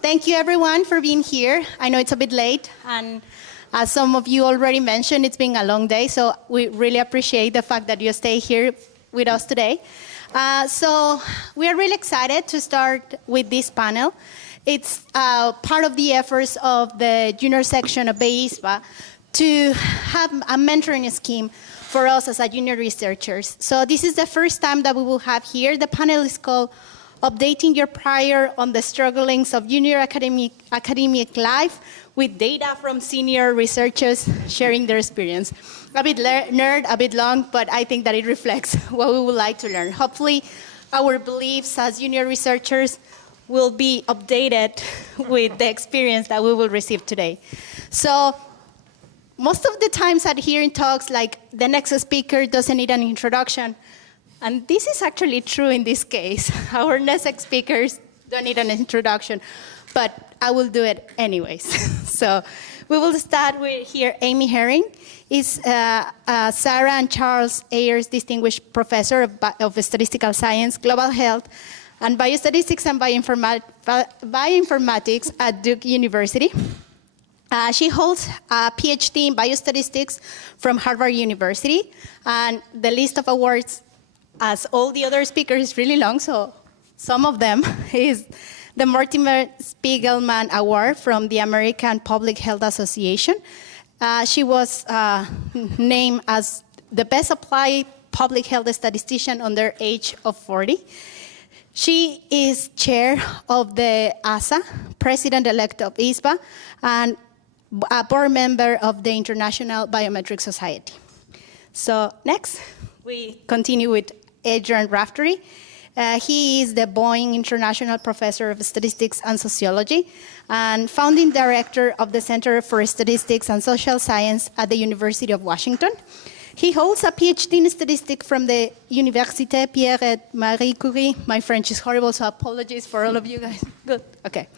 Thank you everyone for being here. I know it's a bit late, and as some of you already mentioned, it's been a long day, so we really appreciate the fact that you stay here with us today. So we are really excited to start with this panel. It's part of the efforts of the junior section of Baysm to have a mentoring scheme for us as a junior researchers. So this is the first time that we will have here. The panel is called Updating Your Prior on the Strugglings of Junior Academic Life with data from senior researchers sharing their experience. A bit nerd, a bit long, but I think that it reflects what we would like to learn. Hopefully, our beliefs as junior researchers will be updated with the experience that we will receive today. So most of the times at hearing talks, like the next speaker doesn't need an introduction. And this is actually true in this case. Our next speakers don't need an introduction, but I will do it anyways. So we will start with here, Amy Herring is Sarah and Charles Ayers Distinguished Professor of Statistical Science, Global Health, and Biostatistics and Bioinformatics at Duke University. She holds a PhD in biostatistics from Harvard University, and the list of awards, as all the other speakers, is really long, so some of them is the Mortimer Spiegelman Award from the American Public Health Association. She was named as the best applied public health statistician under age of 40. She is chair of the ASA, president-elect of ISBA, and a board member of the International Biometric Society. So next, we continue with Adrian Raftery. He is the Boeing International Professor of Statistics and Sociology and founding director of the Center for Statistics and Social Science at the University of Washington. He holds a PhD in statistics from the Université Pierre et Marie Curie. My French is horrible, so apologies for all of you guys. Good, okay.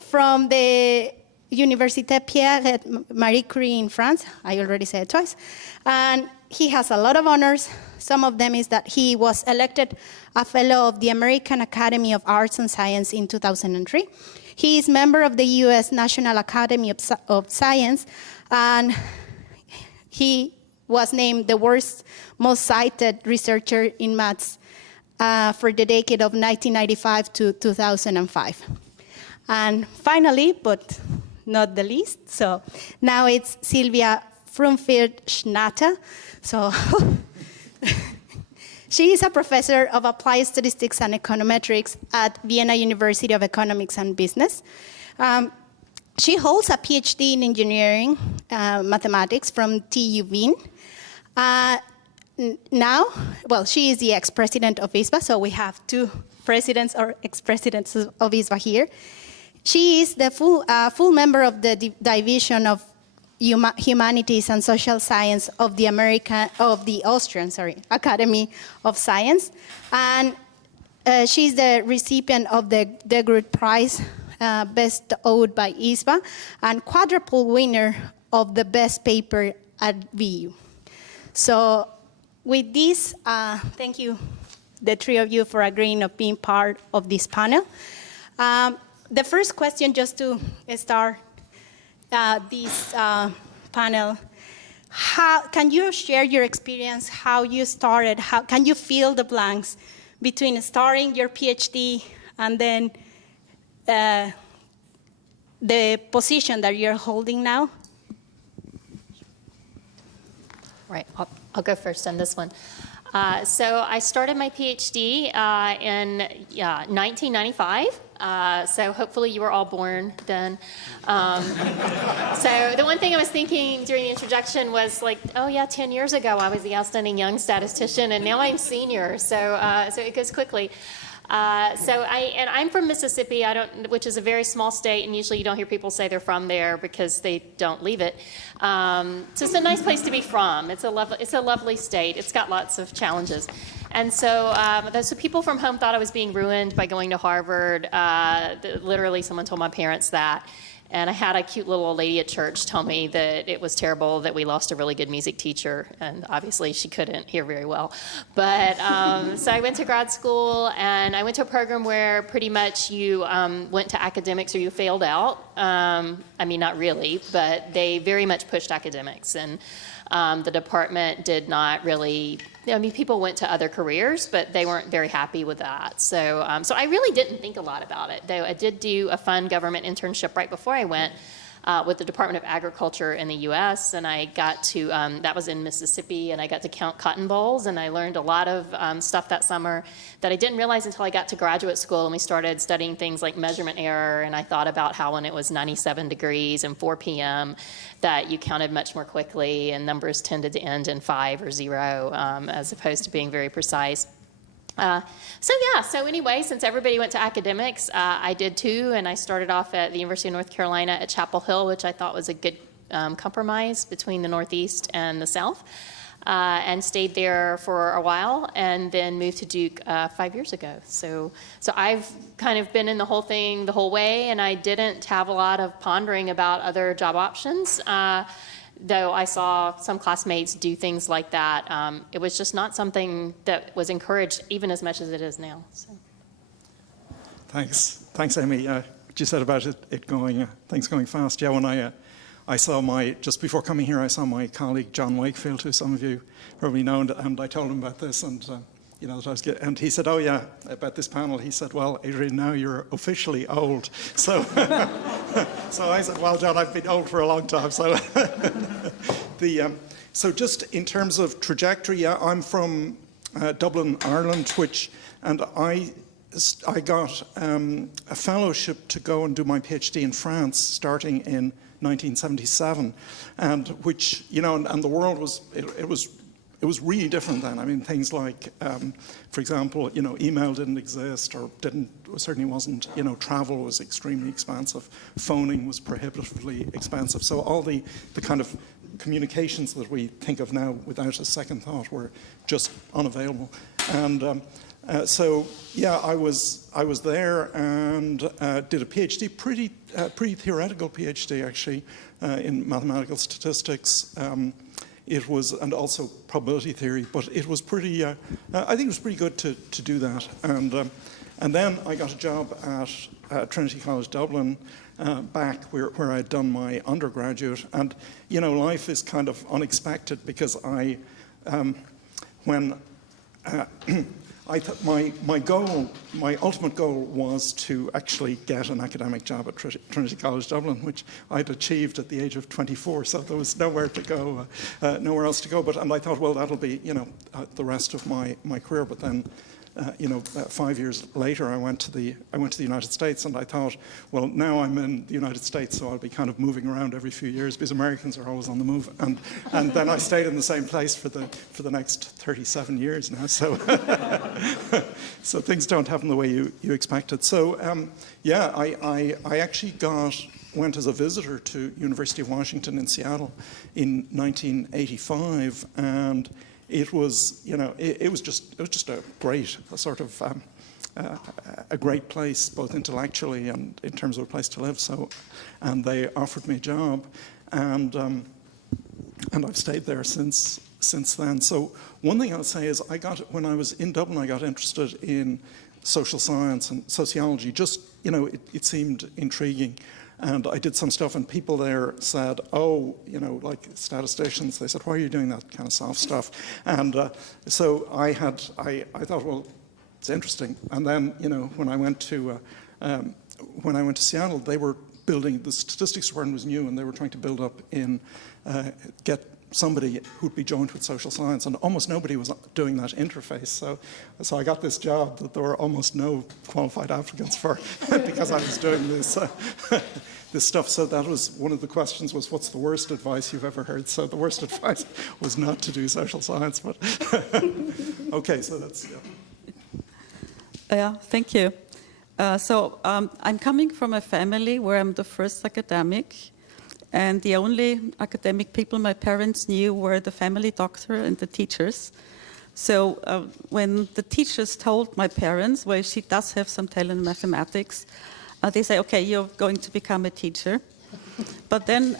From the Université Pierre et Marie Curie in France. I already said it twice. And he has a lot of honors. Some of them is that he was elected a fellow of the American Academy of Arts and Science in 2003. He is member of the US National Academy of Science, and he was named the world's most cited researcher in maths for the decade of 1995 to 2005. And finally, but not the least, so now it's Sylvia Frumfield-Schnatter. So she is a professor of applied statistics and econometrics at Vienna University of Economics and Business. She holds a PhD in engineering mathematics from TU Wien. Now, well, she is the ex-president of ISBA, so we have two presidents or ex-presidents of ISBA here. She is the full member of the Division of Humanities and Social Science of the Austrian Academy of Science, and she's the recipient of the Degroote Prize, bestowed by ISBA, and quadruple winner of the best paper at VU. So with this, thank you, the three of you, for agreeing of being part of this panel. The first question, just to start this panel, can you share your experience, how you started, how can you fill the blanks between starting your PhD and then the position that you're holding now? Right, I'll go first on this one. So I started my PhD in 1995. So hopefully you were all born then. So the one thing I was thinking during the introduction was like, oh yeah, 10 years ago I was the outstanding young statistician, and now I'm senior. So so it goes quickly. I'm from Mississippi, which is a very small state, and usually you don't hear people say they're from there because they don't leave it. So it's a nice place to be from. It's a lovely state. It's got lots of challenges. And so people from home thought I was being ruined by going to Harvard. Literally, someone told my parents that. And I had a cute little old lady at church tell me that it was terrible that we lost a really good music teacher, and obviously she couldn't hear very well. But so I went to grad school, and I went to a program where pretty much you went to academics or you failed out. I mean, not really, but they very much pushed academics, and the department did not really. I mean, people went to other careers, but they weren't very happy with that. So, so I really didn't think a lot about it, though I did do a fun government internship right before I went with the Department of Agriculture in the U.S., and I got to, that was in Mississippi, and I got to count cotton bolls, and I learned a lot of stuff that summer that I didn't realize until I got to graduate school, and we started studying things like measurement error, and I thought about how when it was 97 degrees and 4 p.m., that you counted much more quickly, and numbers tended to end in 5 or 0, as opposed to being very precise. So anyway, since everybody went to academics, I did too, and I started off at the University of North Carolina at Chapel Hill, which I thought was a good compromise between the Northeast and the South, and stayed there for a while, and then moved to Duke 5 years ago. So I've kind of been in the whole thing the whole way, and I didn't have a lot of pondering about other job options. Though I saw some classmates do things like that, it was just not something that was encouraged even as much as it is now. So. Thanks, Amy. What you said about it going, things going fast. Yeah, when I saw just before coming here, I saw my colleague John Wakefield, who some of you probably know, and I told him about this, and you know, that I was and he said, "Oh yeah, about this panel." He said, "Well, Adrian, now you're officially old." So, so I said, "Well, John, I've been old for a long time." So, so just in terms of trajectory, yeah, I'm from Dublin, Ireland, and I got a fellowship to go and do my PhD in France, starting in 1977, and which, you know, and the world was it was really different then. I mean, things like, for example, you know, email didn't exist, or certainly wasn't, you know, travel was extremely expensive, phoning was prohibitively expensive. So all the kind of communications that we think of now without a second thought were just unavailable. And so, yeah, I was there and did a PhD, pretty theoretical PhD actually, in mathematical statistics. It was, and also probability theory, but it was pretty, I think it was pretty good to do that. And then I got a job at Trinity College Dublin, back where I'd done my undergraduate. And, you know, life is kind of unexpected because my ultimate goal was to actually get an academic job at Trinity College Dublin, which I'd achieved at the age of 24. So there was nowhere to go, nowhere else to go. And I thought, well, that'll be, you know, the rest of my career. But then, you know, 5 years later, I went to the United States, and I thought, well, now I'm in the United States, so I'll be kind of moving around every few years because Americans are always on the move. And then I stayed in the same place for the next 37 years now. So so things don't happen the way you expected. So yeah, I actually went as a visitor to University of Washington in Seattle in 1985, and it was, you know, it was just a great a great place, both intellectually and in terms of a place to live. So, and they offered me a job, and I've stayed there since then. So one thing I'll say is, when I was in Dublin, I got interested in social science and sociology. Just, you know, it seemed intriguing. And I did some stuff, and people there said, "Oh, you know, like statisticians." They said, "Why are you doing that kind of soft stuff?" And so I thought, well, it's interesting. And then, you know, when I went to Seattle, they were building, the statistics department was new, and they were trying to build up get somebody who'd be joined with social science, and almost nobody was doing that interface. So I got this job that there were almost no qualified applicants for because I was doing this this stuff. So that was one of the questions: was what's the worst advice you've ever heard? So the worst advice was not to do social science. But okay, so that's yeah. Thank you. So I'm coming from a family where I'm the first academic. And the only academic people my parents knew were the family doctor and the teachers. So when the teachers told my parents, well, she does have some talent in mathematics, they say, okay, you're going to become a teacher. But then,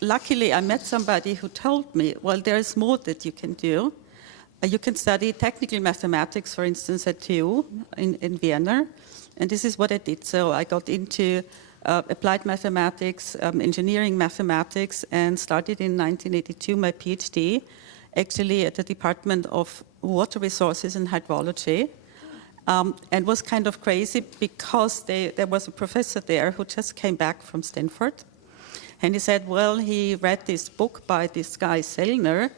luckily, I met somebody who told me, well, there is more that you can do. You can study technical mathematics, for instance, at TU in Vienna. And this is what I did. So I got into applied mathematics, engineering mathematics, and started in 1982 my PhD, actually at the Department of Water Resources and Hydrology. And was kind of crazy because there was a professor there who just came back from Stanford. And he said, well, he read this book by this guy, Sellner.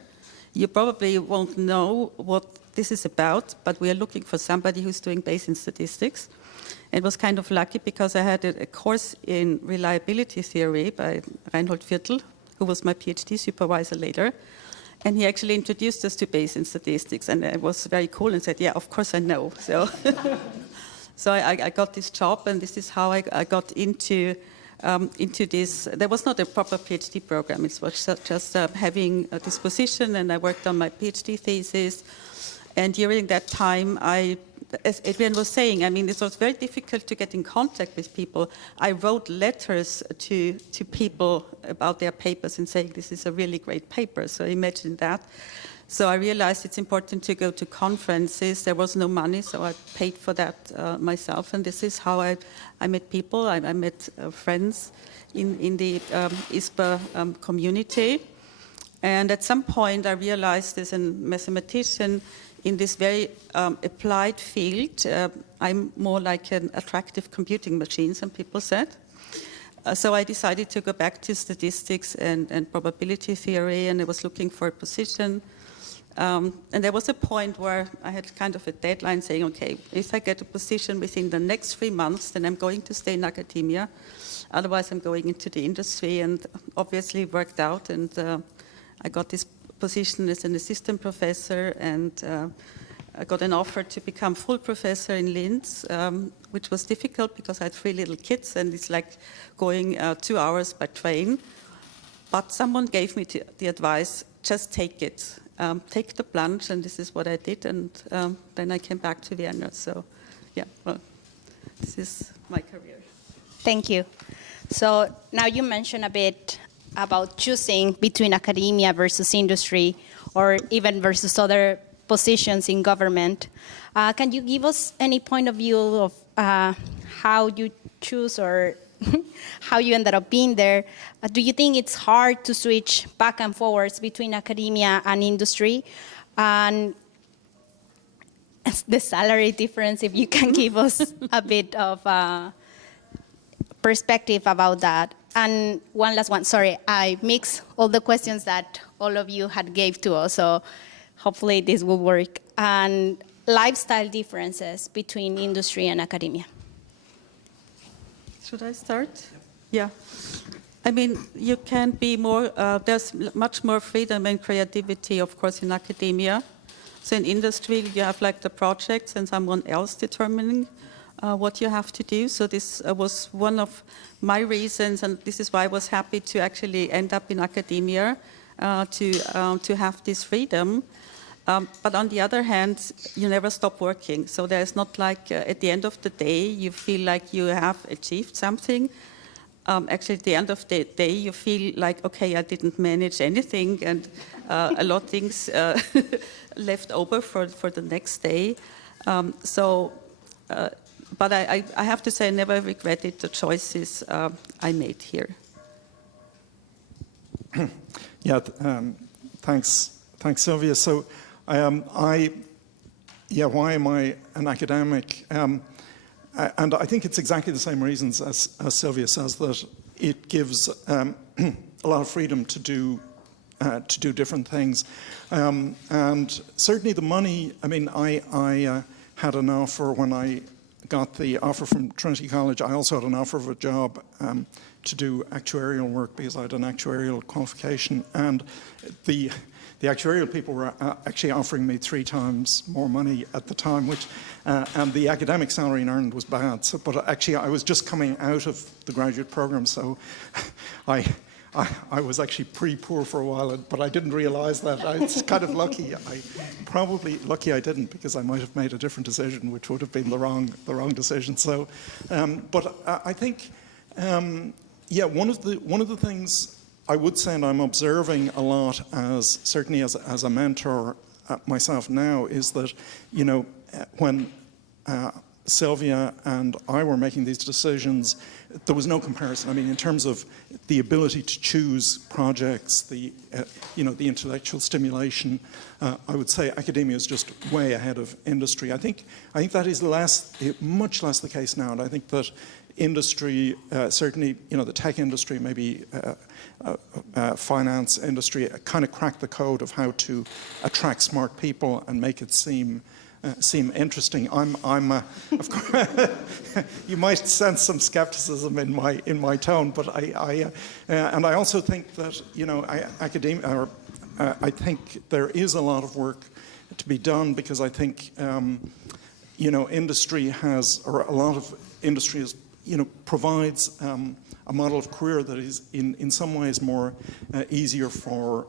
You probably won't know what this is about, but we are looking for somebody who's doing Bayesian statistics. It was kind of lucky because I had a course in reliability theory by Reinhold Viertel, who was my PhD supervisor later. And he actually introduced us to Bayesian statistics, and it was very cool and said, yeah, of course I know. So, so I got this job, and this is how I got into this. There was not a proper PhD program. It was just having this position, and I worked on my PhD thesis. And during that time, as Adrian was saying, I mean, it was very difficult to get in contact with people. I wrote letters to people about their papers and saying, this is a really great paper. So imagine that. So I realized it's important to go to conferences. There was no money, so I paid for that myself. And this is how I met people. I met friends in the ISPA community. And at some point, I realized as a mathematician, in this very applied field, I'm more like an attractive computing machine, some people said. So I decided to go back to statistics and probability theory, and I was looking for a position. And there was a point where I had kind of a deadline saying, okay, if I get a position within the next 3 months, then I'm going to stay in academia. Otherwise, I'm going into the industry, and obviously it worked out. And I got this position as an assistant professor, and I got an offer to become full professor in Linz, which was difficult because I had 3 little kids, and it's like going 2 hours by train. But someone gave me the advice, just take it. Take the plunge, and this is what I did, and then I came back to Vienna. So, yeah, well, this is my career. Thank you. So now you mentioned a bit about choosing between academia versus industry, or even versus other positions in government. Can you give us any point of view of how you choose or how you ended up being there? Do you think it's hard to switch back and forwards between academia and industry? And the salary difference, if you can give us a bit of perspective about that. And one last one, sorry, I mixed all the questions that all of you had gave to us, so hopefully this will work. And lifestyle differences between industry and academia. Should I start? Yeah. I mean, you can be more, there's much more freedom and creativity, of course, in academia. So in industry, you have like the projects and someone else determining what you have to do. So this was one of my reasons, and this is why I was happy to actually end up in academia, to have this freedom. But on the other hand, you never stop working. So there's not like at the end of the day, you feel like you have achieved something. Actually, at the end of the day, you feel like, okay, I didn't manage anything, and a lot of things left over for the next day. But I have to say, I never regretted the choices I made here. Yeah, thanks, Sylvia. So, why am I an academic? And I think it's exactly the same reasons as Sylvia says, that it gives a lot of freedom to do different things. And certainly the money, I mean, I had an offer when I got the offer from Trinity College. I also had an offer of a job to do actuarial work because I had an actuarial qualification. And the actuarial people were actually offering me 3 times more money at the time, which and the academic salary in Ireland was bad. So, but actually, I was just coming out of the graduate program, so I was actually pretty poor for a while, but I didn't realise that. I was kind of lucky. Probably lucky I didn't, because I might have made a different decision, which would have been the wrong decision. So, but I think Yeah, one of the things I would say, and I'm observing a lot as certainly as a mentor myself now, is that, you know, when Sylvia and I were making these decisions, there was no comparison. I mean, in terms of the ability to choose projects, the the intellectual stimulation, I would say academia is just way ahead of industry. I think that is much less the case now, and I think that industry, certainly, you know, the tech industry, maybe finance industry, kind of cracked the code of how to attract smart people and make it seem interesting. Of course, you might sense some skepticism in my tone, but I also think that, you know, I think there is a lot of work to be done, because I think you know, industry has, or a lot of industry is, you know, provides a model of career that is in some ways more easier for,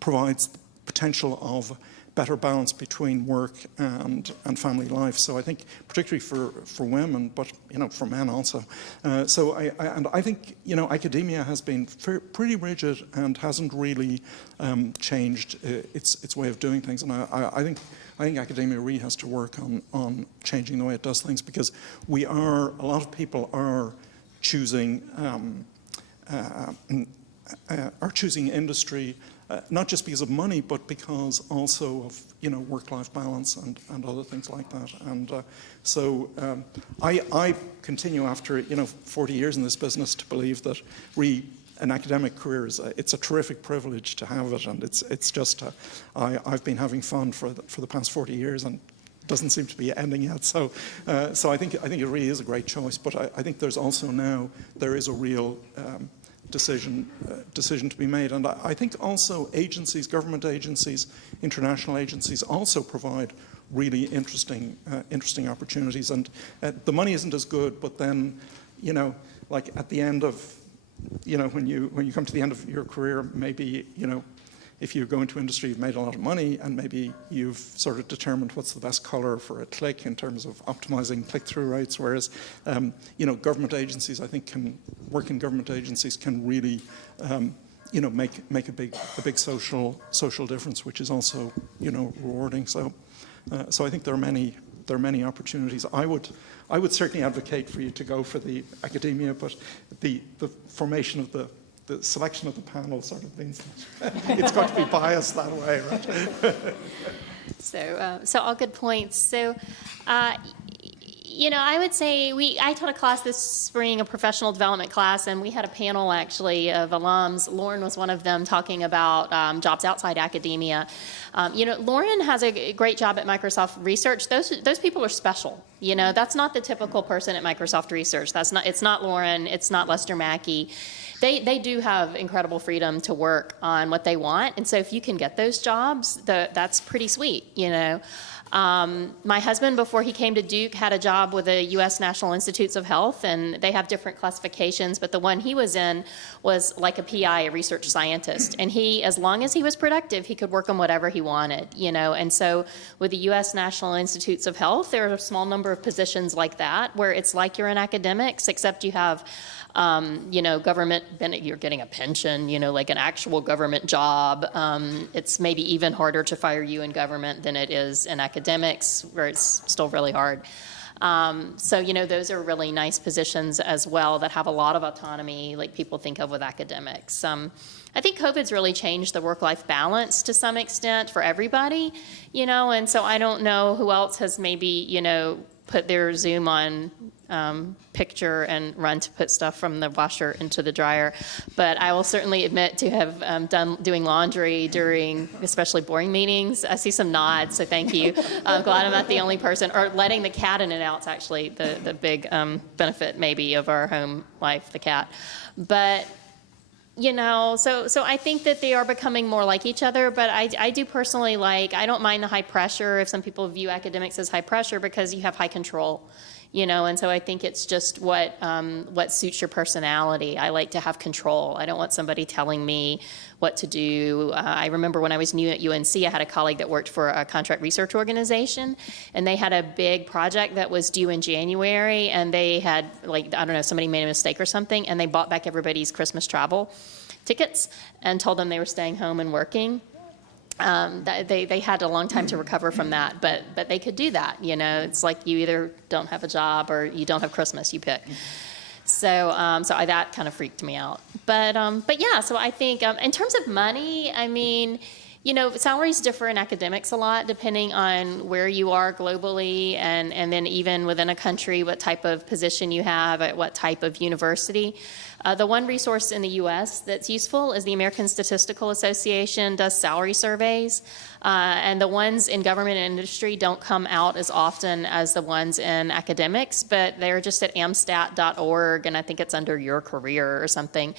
provides the potential of better balance between work and family life. So I think particularly for women, but, you know, for men also. So I think, you know, academia has been pretty rigid and hasn't really changed its way of doing things. And I think academia really has to work on changing the way it does things, because a lot of people are choosing industry, not just because of money, but because also of, you know, work-life balance and other things like that. And so I continue after, you know, 40 years in this business to believe that an academic career it's a terrific privilege to have it, and it's just I've been having fun for the past 40 years, and it doesn't seem to be ending yet. So I think it really is a great choice. But I think there's also now there is a real decision to be made, and I think also agencies, government agencies, international agencies also provide really interesting opportunities. And the money isn't as good, but then, you know, like at the end of, you know, when you come to the end of your career, maybe, you know, if you go into industry, you've made a lot of money, and maybe you've sort of determined what's the best color for a click in terms of optimizing click-through rates. Whereas, you know, government agencies, I think, working government agencies can really, you know, make a big social difference, which is also, you know, rewarding. So I think there are many opportunities. I would certainly advocate for you to go for the academia, but the formation of the selection of the panel sort of means it's got to be biased that way, right? So all good points. So, you know, I would say I taught a class this spring, a professional development class, and we had a panel actually of alums. Lauren was one of them, talking about jobs outside academia. You know, Lauren has a great job at Microsoft Research. Those people are special. You know, that's not the typical person at Microsoft Research. It's not Lauren. It's not Lester Mackey. They do have incredible freedom to work on what they want, and so if you can get those jobs, that's pretty sweet, you know. My husband, before he came to Duke, had a job with the U.S. National Institutes of Health, and they have different classifications, but the one he was in was like a PI, a research scientist, and as long as he was productive, he could work on whatever he wanted, you know. And so with the U.S. National Institutes of Health, there are a small number of positions like that where it's like you're in academics, except you have you know, government, you're getting a pension, you know, like an actual government job. It's maybe even harder to fire you in government than it is in academics, where it's still really hard. So, you know, those are really nice positions as well that have a lot of autonomy, like people think of with academics. I think COVID's really changed the work-life balance to some extent for everybody, you know, and so I don't know who else has maybe, you know, put their Zoom on picture and run to put stuff from the washer into the dryer. But I will certainly admit to have doing laundry during especially boring meetings. I see some nods, so thank you. I'm glad I'm not the only person. Or letting the cat in and out is actually the big benefit maybe of our home life, the cat. But you know, so I think that they are becoming more like each other, but I do personally I don't mind the high pressure if some people view academics as high pressure, because you have high control. And so I think it's just what suits your personality. I like to have control. I don't want somebody telling me what to do. I remember when I was new at UNC, I had a colleague that worked for a contract research organization, and they had a big project that was due in January, and they had, like, I don't know, somebody made a mistake or something, and they bought back everybody's Christmas travel tickets and told them they were staying home and working. They had a long time to recover from that, but they could do that. It's like you either don't have a job or you don't have Christmas, you pick. So that kind of freaked me out. But yeah, so I think in terms of money, I mean, salaries differ in academics a lot depending on where you are globally, and then even within a country, what type of position you have at what type of university. The one resource in the U.S. that's useful is the American Statistical Association does salary surveys, and the ones in government and industry don't come out as often as the ones in academics, but they're just at amstat.org, and I think it's under your career or something.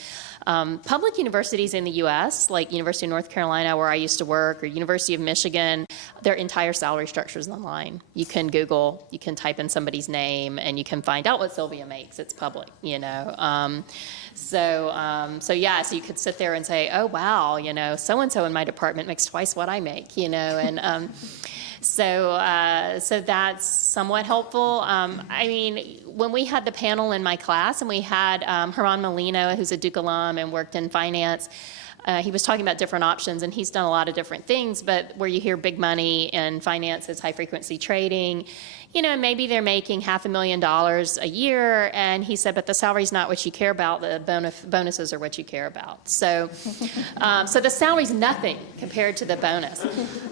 Public universities in the U.S., like University of North Carolina, where I used to work, or University of Michigan, their entire salary structure is online. You can Google, you can type in somebody's name, and you can find out what Sylvia makes. It's public, So you could sit there and say, oh, wow, so-and-so in my department makes twice what I make, and so that's somewhat helpful. I mean, when we had the panel in my class, and we had Herman Molino, who's a Duke alum and worked in finance, he was talking about different options, and he's done a lot of different things, but where you hear big money in finance is high-frequency trading. Maybe they're making $500,000 a year, and he said, but the salary's not what you care about, the bonuses are what you care about. So the salary's nothing compared to the bonus.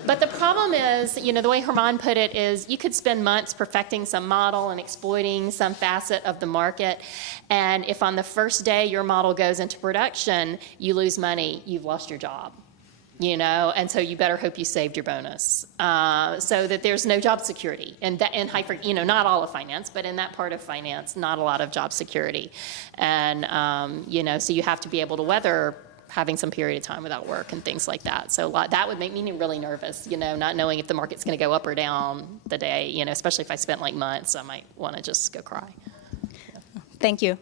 But the problem is, the way Herman put it is, you could spend months perfecting some model and exploiting some facet of the market, and if on the first day your model goes into production, you lose money, you've lost your job. And so you better hope you saved your bonus, so that there's no job security. And not all of finance, but in that part of finance, not a lot of job security. And, so you have to be able to weather having some period of time without work and things like that. So that would make me really nervous, not knowing if the market's going to go up or down the day, especially if I spent like months, I might want to just go cry. Thank you.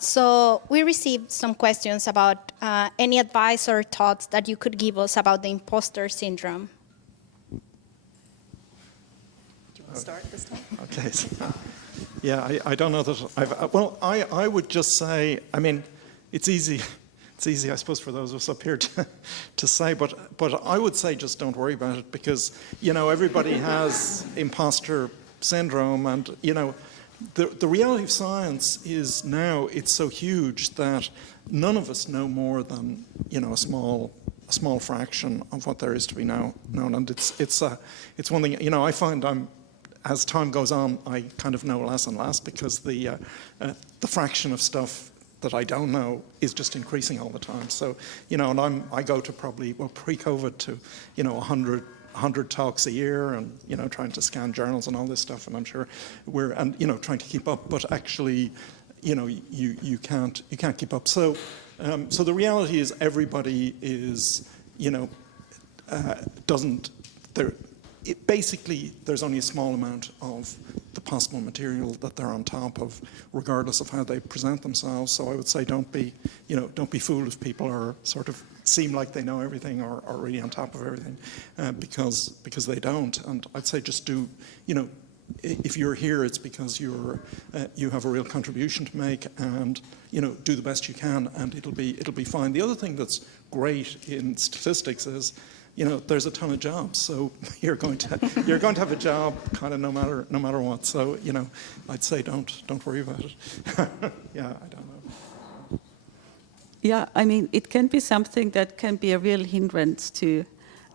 So we received some questions about any advice or thoughts that you could give us about the imposter syndrome. Do you want to start this time? Okay. So, yeah, I don't know that I would just say, I mean, it's easy, I suppose, for those of us up here to say, but I would say just don't worry about it, because, everybody has imposter syndrome, and, the reality of science is now it's so huge that none of us know more than a small fraction of what there is to be known, and it's one thing I find as time goes on, I kind of know less and less, because the fraction of stuff that I don't know is just increasing all the time. So and I go to probably pre-COVID to 100 talks a year, and trying to scan journals and all this stuff, and I'm sure we're trying to keep up, but actually you can't keep up. So the reality is everybody is basically there's only a small amount of the possible material that they're on top of, regardless of how they present themselves. So I would say don't be fooled if people are sort of seem like they know everything or are really on top of everything, because they don't. And I'd say just do, if you're here, it's because you have a real contribution to make, and do the best you can, and it'll be fine. The other thing that's great in statistics is, there's a ton of jobs, so you're going to have a job kind of no matter what. So I'd say don't worry about it. Yeah, I don't know. Yeah, I mean, it can be something that can be a real hindrance to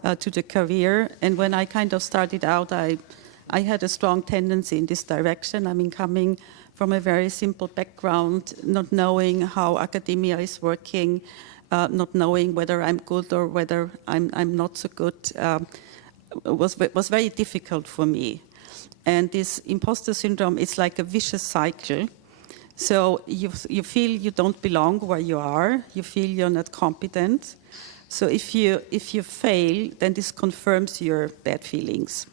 the career. And when I kind of started out, I had a strong tendency in this direction. I mean, coming from a very simple background, not knowing how academia is working, not knowing whether I'm good or whether I'm not so good, was very difficult for me. And this imposter syndrome is like a vicious cycle. So you feel you don't belong where you are. You feel you're not competent. So if you fail, then this confirms your bad feelings.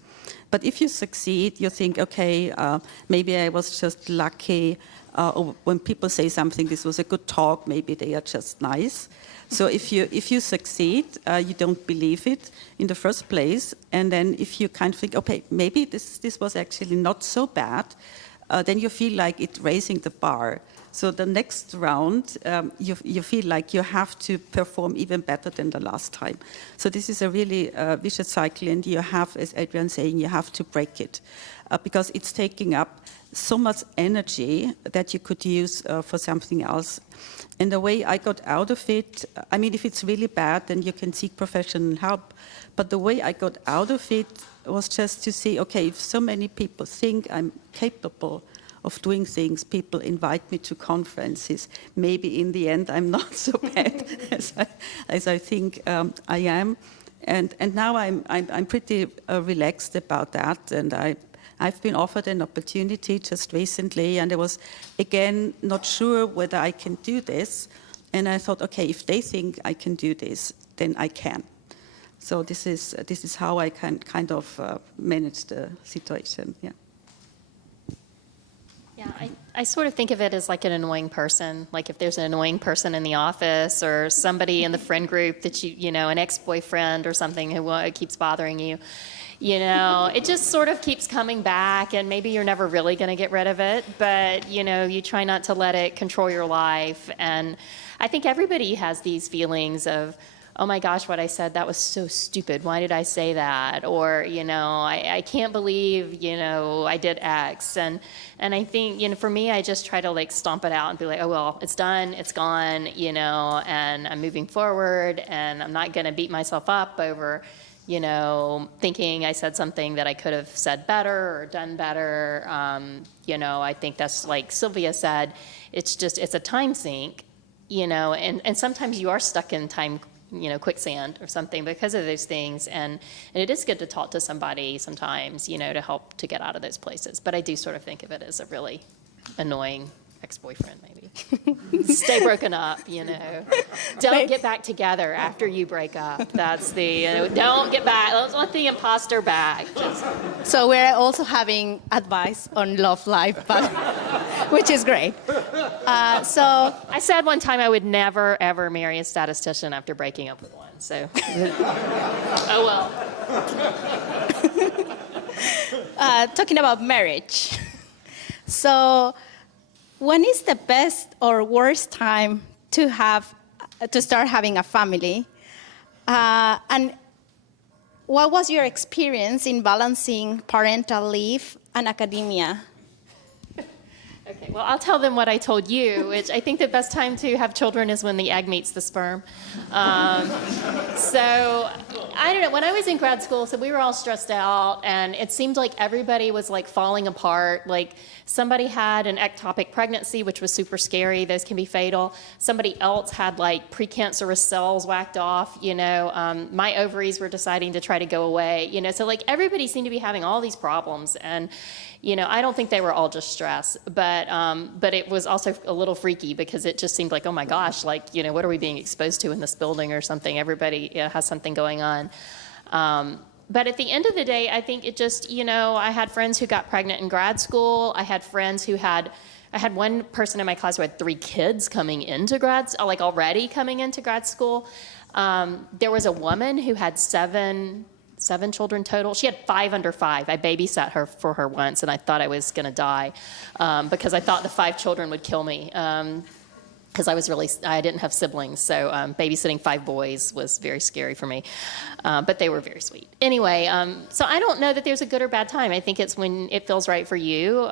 But if you succeed, you think, okay, maybe I was just lucky. Or when people say something, this was a good talk, maybe they are just nice. So if you succeed, you don't believe it in the first place. And then if you kind of think, okay, maybe this was actually not so bad, then you feel like it's raising the bar. So the next round, you feel like you have to perform even better than the last time. So this is a really vicious cycle, and you have, as Adrian saying, you have to break it because it's taking up so much energy that you could use for something else. And the way I got out of it, I mean, if it's really bad, then you can seek professional help. But the way I got out of it was just to see, okay, if so many people think I'm capable of doing things, people invite me to conferences, maybe in the end I'm not so bad as I think I am. And now I'm pretty relaxed about that, and I've been offered an opportunity just recently, and I was, again, not sure whether I can do this. And I thought, okay, if they think I can do this, then I can. So this is how I can kind of manage the situation, yeah. Yeah, I sort of think of it as like an annoying person. Like if there's an annoying person in the office or somebody in the friend group that you know, an ex-boyfriend or something who keeps bothering you, you know, it just sort of keeps coming back, and maybe you're never really going to get rid of it, but, you know, you try not to let it control your life. And I think everybody has these feelings of, oh my gosh, what I said, that was so stupid. Why did I say that? Or, you know, I can't believe, you know, I did X. And I think, you know, for me, I just try to like stomp it out and be like, oh, well, it's done, it's gone, you know, and I'm moving forward, and I'm not going to beat myself up over, you know, thinking I said something that I could have said better or done better. You know, I think that's like Sylvia said, it's a time sink, you know, and sometimes you are stuck in time, you know, quicksand or something because of those things. And it is good to talk to somebody sometimes, you know, to help to get out of those places. But I do sort of think of it as a really annoying ex-boyfriend, maybe. Stay broken up, you know. Don't get back together after you break up. That's the, you know, don't get back. Don't let the imposter back. So we're also having advice on love life, but, which is great. So I said one time I would never, ever marry a statistician after breaking up with one. So, oh well. talking about marriage. So when is the best or worst time to start having a family? And what was your experience in balancing parental leave and academia? Okay, well, I'll tell them what I told you, which I think the best time to have children is when the egg meets the sperm. So, I don't know, when I was in grad school, so we were all stressed out, and it seemed like everybody was like falling apart. Like somebody had an ectopic pregnancy, which was super scary. Those can be fatal. Somebody else had like precancerous cells whacked off, you know. My ovaries were deciding to try to go away, you know. So like everybody seemed to be having all these problems, and you know, I don't think they were all just stress, but it was also a little freaky because it just seemed like, oh my gosh, like, you know, what are we being exposed to in this building or something? Everybody has something going on. But at the end of the day, I think it just, you know, I had friends who got pregnant in grad school. I had friends I had one person in my class who had 3 kids coming into like already coming into grad school. There was a woman who had 7 children total. She had 5 under 5. I babysat her for her once, and I thought I was going to die because I thought the 5 children would kill me because I didn't have siblings. So babysitting 5 boys was very scary for me, but they were very sweet. Anyway, so I don't know that there's a good or bad time. I think it's when it feels right for you.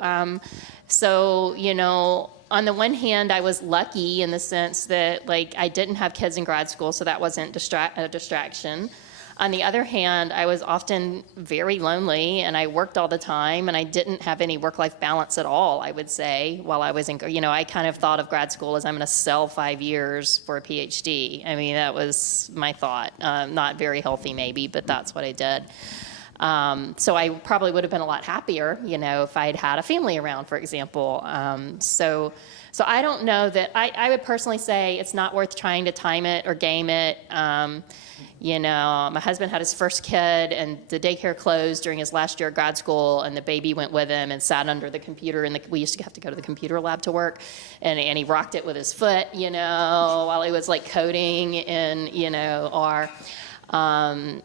So, you know, on the one hand, I was lucky in the sense that like I didn't have kids in grad school, so that wasn't a distraction. On the other hand, I was often very lonely, and I worked all the time, and I didn't have any work-life balance at all, I would say, while I was in, you know, I kind of thought of grad school as I'm going to sell 5 years for a PhD. I mean, that was my thought. Not very healthy, maybe, but that's what I did. So I probably would have been a lot happier, if I'd had a family around, for example. So I don't know that, I would personally say it's not worth trying to time it or game it. My husband had his first kid and the daycare closed during his last year of grad school, and the baby went with him and sat under the computer, and we used to have to go to the computer lab to work, and he rocked it with his foot, while he was like coding in, R. But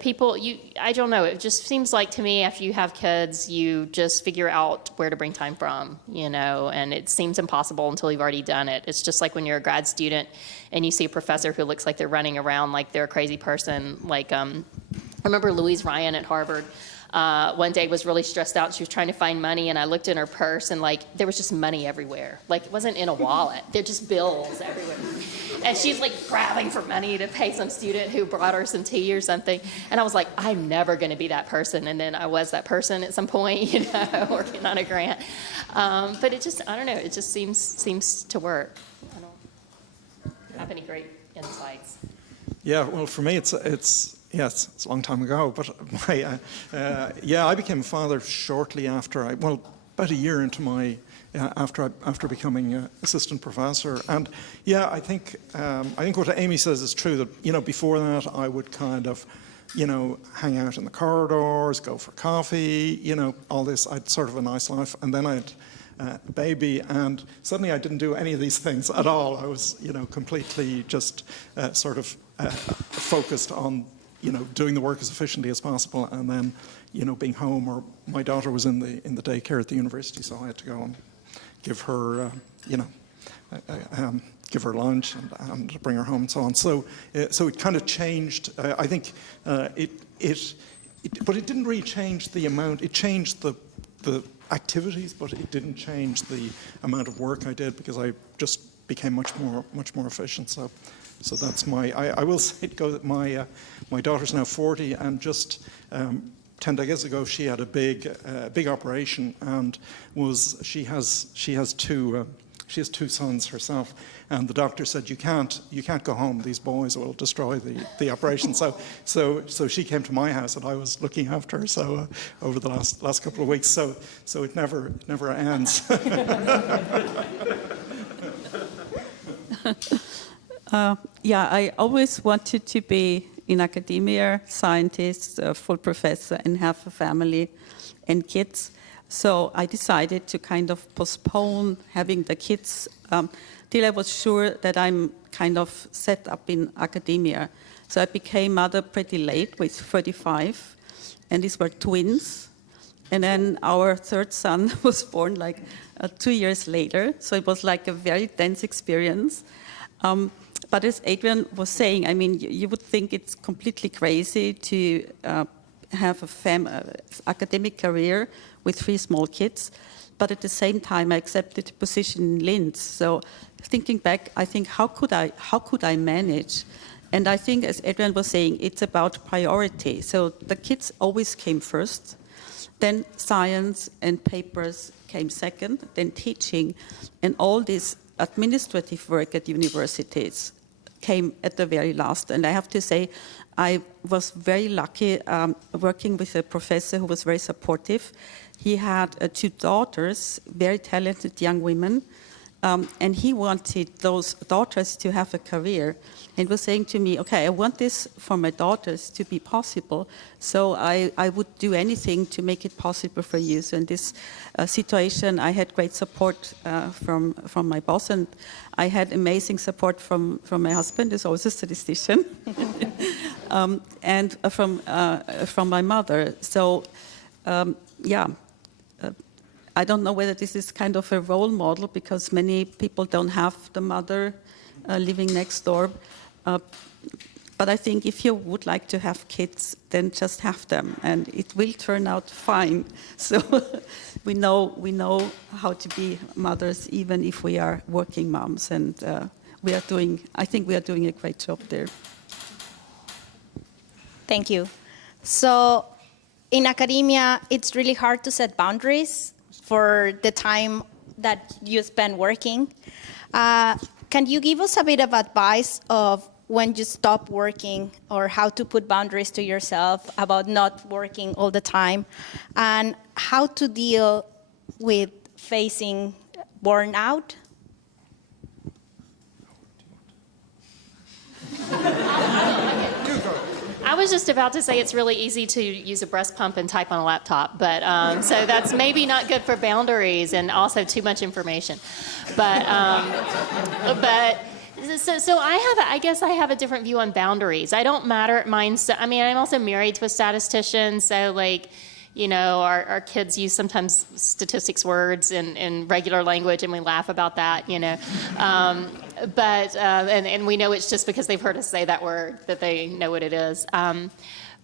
people, I don't know, it just seems like to me after you have kids, you just figure out where to bring time from, and it seems impossible until you've already done it. It's just like when you're a grad student and you see a professor who looks like they're running around like they're a crazy person. Like, I remember Louise Ryan at Harvard, one day was really stressed out. She was trying to find money, and I looked in her purse, and like there was just money everywhere. Like it wasn't in a wallet. They're just bills everywhere. And she's like grabbing for money to pay some student who brought her some tea or something. And I was like, I'm never going to be that person. And then I was that person at some point, working on a grant. But it just, I don't know, it just seems to work. I don't have any great insights. Yeah, well, for me, it's a long time ago, but I became a father shortly after about a year into my, after becoming assistant professor. And yeah, I think what Amy says is true, that, before that I would kind of, hang out in the corridors, go for coffee, all this. I'd sort of a nice life. And then I had a baby, and suddenly I didn't do any of these things at all. I was, completely just sort of focused on, doing the work as efficiently as possible, and then, being home. Or my daughter was in the daycare at the university, so I had to go and give her, give her lunch and bring her home and so on. So it kind of changed. I think but it didn't really change the amount. It changed the activities, but it didn't change the amount of work I did, because I just became much more efficient. So that's I will say that my daughter's now 40, and just 10 days ago she had a big operation, and she has two sons herself, and the doctor said, you can't go home, these boys will destroy the operation. So she came to my house, and I was looking after her over the last couple of weeks. So it never ends. I always wanted to be in academia, scientist, a full professor, and have a family and kids. So I decided to kind of postpone having the kids till I was sure that I'm kind of set up in academia. So I became mother pretty late, with 35, and these were twins. And then our third son was born 2 years later. So it was like a very dense experience. But as Adrian was saying, I mean, you would think it's completely crazy to have a academic career with 3 small kids. But at the same time, I accepted a position in Linz. So thinking back, I think, how could I manage? And I think, as Adrian was saying, it's about priority. So the kids always came first. Then science and papers came second, then teaching, and all this administrative work at universities came at the very last. And I have to say, I was very lucky working with a professor who was very supportive. He had 2 daughters, very talented young women, and he wanted those daughters to have a career, and was saying to me, okay, I want this for my daughters to be possible, so I would do anything to make it possible for you. So in this situation, I had great support from my boss, and I had amazing support from my husband, who's also a statistician, and from my mother. So I don't know whether this is kind of a role model, because many people don't have the mother living next door. But I think if you would like to have kids, then just have them, and it will turn out fine. So we know how to be mothers, even if we are working moms, and I think we are doing a great job there. Thank you. So in academia, it's really hard to set boundaries for the time that you spend working. Can you give us a bit of advice of when you stop working or how to put boundaries to yourself about not working all the time, and how to deal with facing burnout. I was just about to say it's really easy to use a breast pump and type on a laptop, but so that's maybe not good for boundaries and also too much information. But so I guess I have a different view on boundaries. I don't mind. I mean, I'm also married to a statistician, so like, you know, our kids use sometimes statistics words in regular language, and we laugh about that, you know. And we know it's just because they've heard us say that word that they know what it is.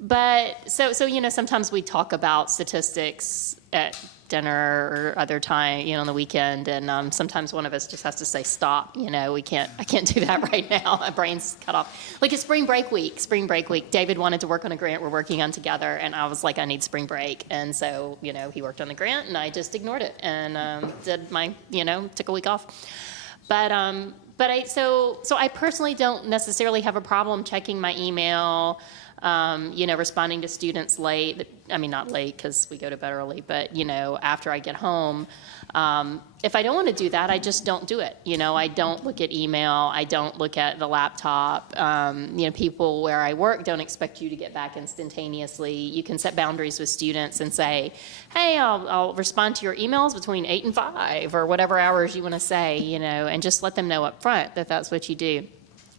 But so you know, sometimes we talk about statistics at dinner or other time, you know, on the weekend, and sometimes one of us just has to say stop. You know, I can't do that right now. My brain's cut off. Like it's spring break week. David wanted to work on a grant we're working on together, and I was like, I need spring break, and so you know, he worked on the grant, and I just ignored it and did my, you know, took a week off. But I personally don't necessarily have a problem checking my email, you know, responding to students late. I mean, not late because we go to bed early, but, you know, after I get home. If I don't want to do that, I just don't do it. You know, I don't look at email. I don't look at the laptop. You know, people where I work don't expect you to get back instantaneously. You can set boundaries with students and say, hey, I'll respond to your emails between 8 and 5 or whatever hours you want to say, you know, and just let them know up front that that's what you do.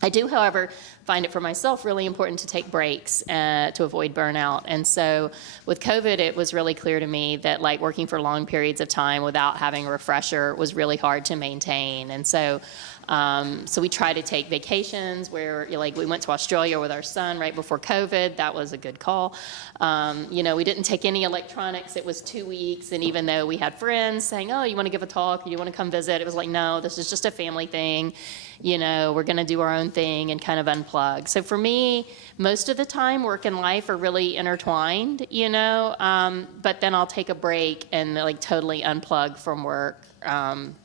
I do, however, find it for myself really important to take breaks to avoid burnout. And so with COVID, it was really clear to me that like working for long periods of time without having a refresher was really hard to maintain. And so we try to take vacations where, like, we went to Australia with our son right before COVID. That was a good call. You know, we didn't take any electronics. It was 2 weeks. And even though we had friends saying, oh, you want to give a talk? Or you want to come visit? It was like, no, this is just a family thing. You know, we're going to do our own thing and kind of unplug. So for me, most of the time, work and life are really intertwined, you know, but then I'll take a break and like totally unplug from work.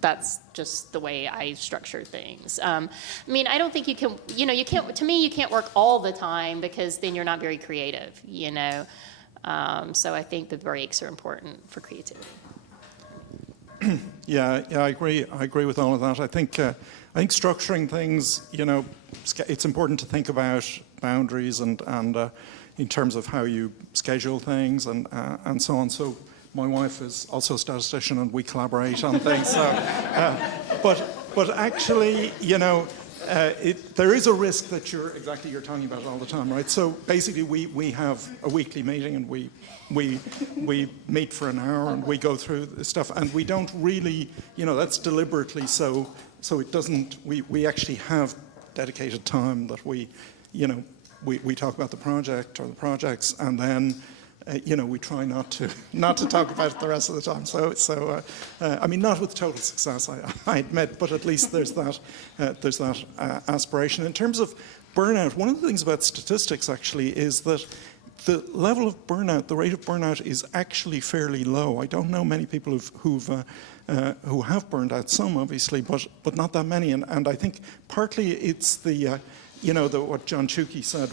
That's just the way I structure things. I mean, I don't think you can, you know, to me, you can't work all the time because then you're not very creative, you know. So I think the breaks are important for creativity. Yeah, I agree with all of that. I think structuring things, you know, it's important to think about boundaries and in terms of how you schedule things and so on. So my wife is also a statistician, and we collaborate on things. So, but actually, you know, there is a risk that you're talking about it all the time, right? So basically, we have a weekly meeting, and we meet for an hour, and we go through this stuff, and we don't really, you know, that's deliberately so it doesn't. We actually have dedicated time that we talk about the project or the projects, and then. You know, we try not to talk about it the rest of the time. So I mean, not with total success, I admit, but at least there's that aspiration. In terms of burnout, one of the things about statistics actually is that the level of burnout, the rate of burnout, is actually fairly low. I don't know many people who have burned out. Some obviously, but not that many. And I think partly it's what John Chukey said.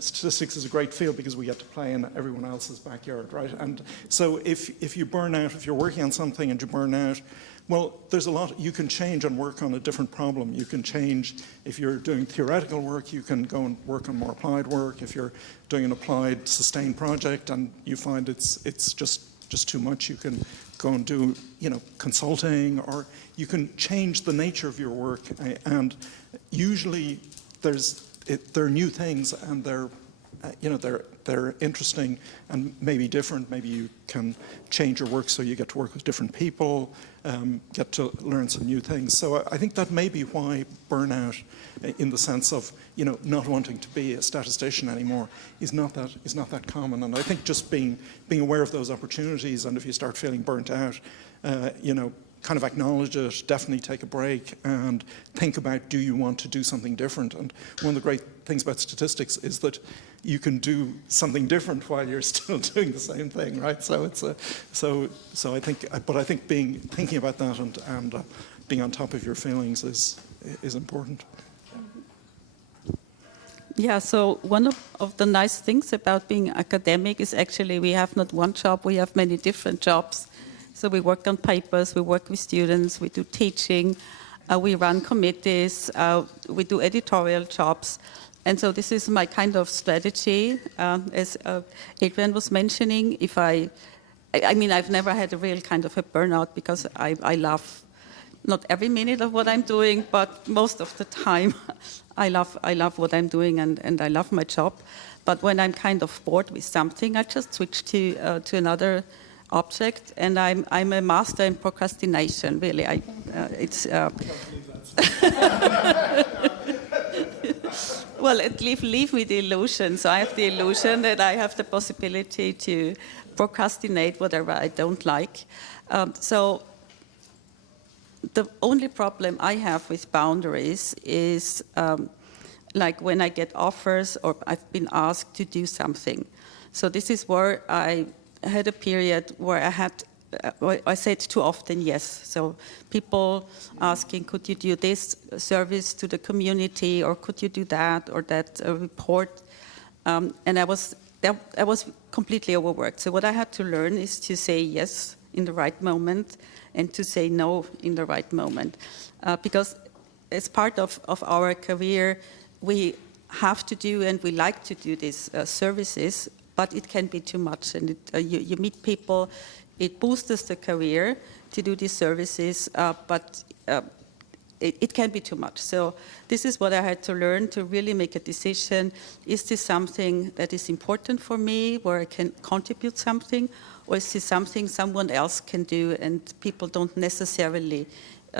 Statistics is a great field because we get to play in everyone else's backyard, right? And so if you burn out, if you're working on something and you burn out, well, there's a lot you can change and work on a different problem. You can change, if you're doing theoretical work, you can go and work on more applied work. If you're doing an applied sustained project and you find it's just too much, you can go and do, you know, consulting, or you can change the nature of your work. And usually there are new things, and they're interesting and maybe different. Maybe you can change your work so you get to work with different people, get to learn some new things. So I think that may be why burnout, in the sense of, you know, not wanting to be a statistician anymore, is not that common. And I think just being aware of those opportunities, and if you start feeling burnt out, you know, kind of acknowledge it, definitely take a break, and think about, do you want to do something different? And one of the great things about statistics is that you can do something different while you're still doing the same thing, right? So it's so I think thinking about that and being on top of your feelings is important. Yeah, so one of the nice things about being academic is actually we have not one job, we have many different jobs. So we work on papers, we work with students, we do teaching, we run committees, we do editorial jobs. And so this is my kind of strategy. As Adrian was mentioning, I mean, I've never had a real kind of a burnout because I love not every minute of what I'm doing, but most of the time I love what I'm doing and I love my job. But when I'm kind of bored with something, I just switch to another object, and I'm a master in procrastination. Really, it's. Well, leave me the illusion. So I have the illusion that I have the possibility to procrastinate whatever I don't like. So the only problem I have with boundaries is like when I get offers or I've been asked to do something. So this is where I had a period where I said too often yes. So people asking, could you do this service to the community, or could you do that or that report? And I was completely overworked. So what I had to learn is to say yes in the right moment and to say no in the right moment. Because as part of our career, we have to do and we like to do these services, but it can be too much. And you meet people, it boosts the career to do these services, but it can be too much. So this is what I had to learn to really make a decision. Is this something that is important for me, where I can contribute something, or is this something someone else can do and people don't necessarily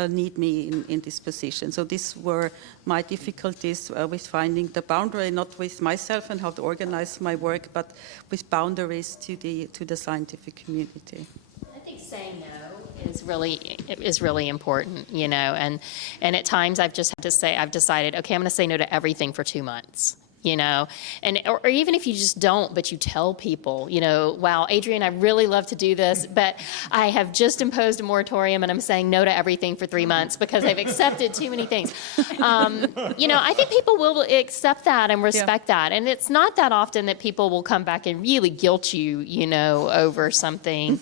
need me in this position? So these were my difficulties with finding the boundary, not with myself and how to organize my work, but with boundaries to the scientific community. I think saying no is really important, you know, and at times I've just had to say, I've decided, okay, I'm going to say no to everything for 2 months. You know, or even if you just don't, but you tell people, you know, wow, Adrian, I really love to do this, but I have just imposed a moratorium and I'm saying no to everything for 3 months because I've accepted too many things. You know, I think people will accept that and respect that. And it's not that often that people will come back and really guilt you, you know, over something.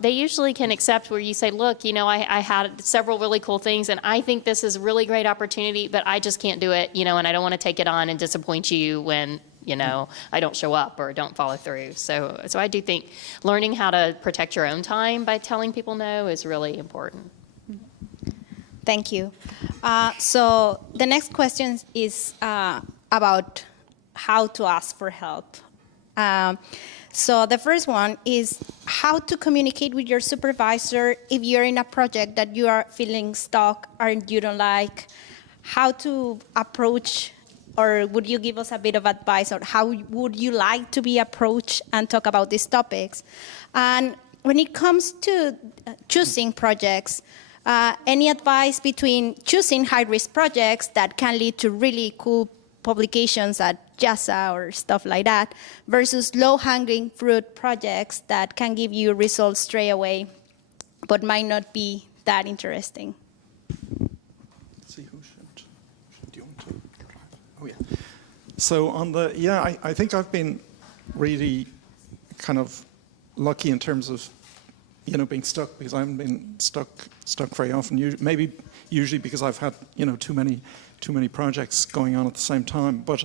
They usually can accept where you say, look, you know, I had several really cool things and I think this is a really great opportunity, but I just can't do it, you know, and I don't want to take it on and disappoint you when, you know, I don't show up or don't follow through. So I do think learning how to protect your own time by telling people no is really important. Thank you. So the next question is about how to ask for help. So the first one is how to communicate with your supervisor if you're in a project that you are feeling stuck or you don't like. How to approach, or would you give us a bit of advice on how would you like to be approached and talk about these topics? And when it comes to choosing projects, any advice between choosing high-risk projects that can lead to really cool publications at JASA or stuff like that, versus low-hanging fruit projects that can give you results straight away, but might not be that interesting? Let's see, who should do you want to? Oh yeah. So I think I've been really kind of lucky in terms of, you know, being stuck, because I haven't been stuck very often. Usually because I've had, you know, too many projects going on at the same time. But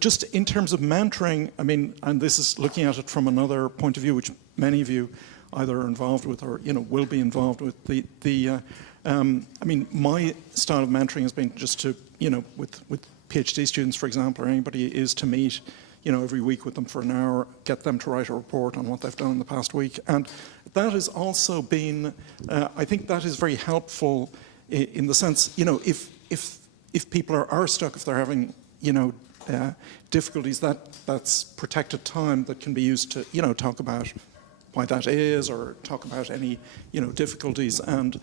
just in terms of mentoring, I mean, and this is looking at it from another point of view, which many of you either are involved with or, you know, will be involved with. I mean, my style of mentoring has been just to, you know, with PhD students, for example, or anybody, is to meet, you know, every week with them for an hour, get them to write a report on what they've done in the past week. And that has also been, I think that is very helpful in the sense, you know, if people are stuck, if they're having, you know, difficulties, that's protected time that can be used to, you know, talk about why that is, or talk about any, you know, difficulties. And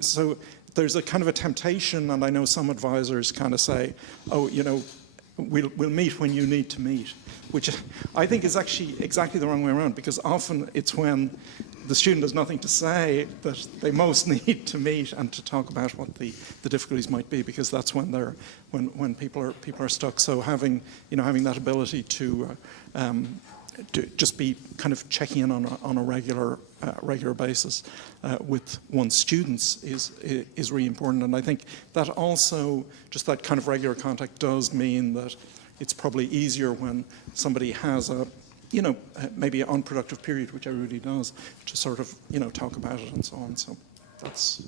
so there's a kind of a temptation, and I know some advisors kind of say, oh, you know, we'll meet when you need to meet, which I think is actually exactly the wrong way around, because often it's when the student has nothing to say, that they most need to meet and to talk about what the difficulties might be, because that's when when people are stuck. So having that ability to just be kind of checking in on a regular basis with one's students is really important. And I think that also, just that kind of regular contact does mean that it's probably easier when somebody has maybe an unproductive period, which everybody does, to sort of, talk about it and so on. So that's...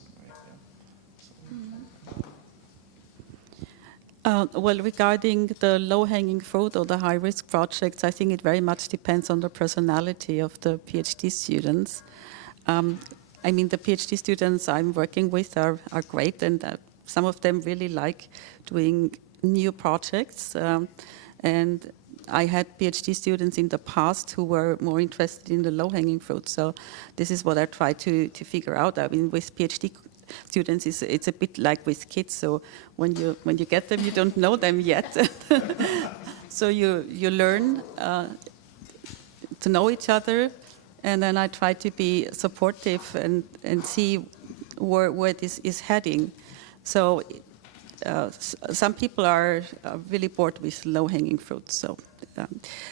Well, regarding the low-hanging fruit or the high-risk projects, I think it very much depends on the personality of the PhD students. I mean, the PhD students I'm working with are great, and some of them really like doing new projects. And I had PhD students in the past who were more interested in the low-hanging fruit. So this is what I try to figure out. I mean, with PhD students, it's a bit like with kids. So when you get them, you don't know them yet. So you learn to know each other, and then I try to be supportive and see where this is heading. So some people are really bored with low-hanging fruit. So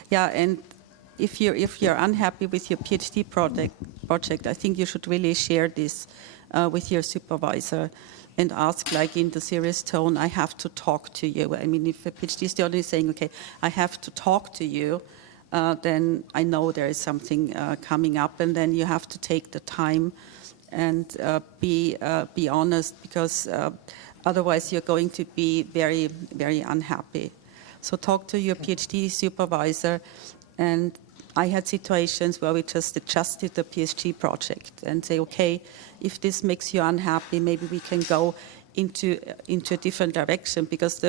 yeah, and if you're unhappy with your PhD project, I think you should really share this with your supervisor and ask, like in the serious tone, I have to talk to you. I mean, if a PhD student is saying, okay, I have to talk to you, then I know there is something coming up, and then you have to take the time and be honest, because otherwise you're going to be very, very unhappy. So talk to your PhD supervisor. And I had situations where we just adjusted the PhD project and say, okay, if this makes you unhappy, maybe we can go into a different direction, because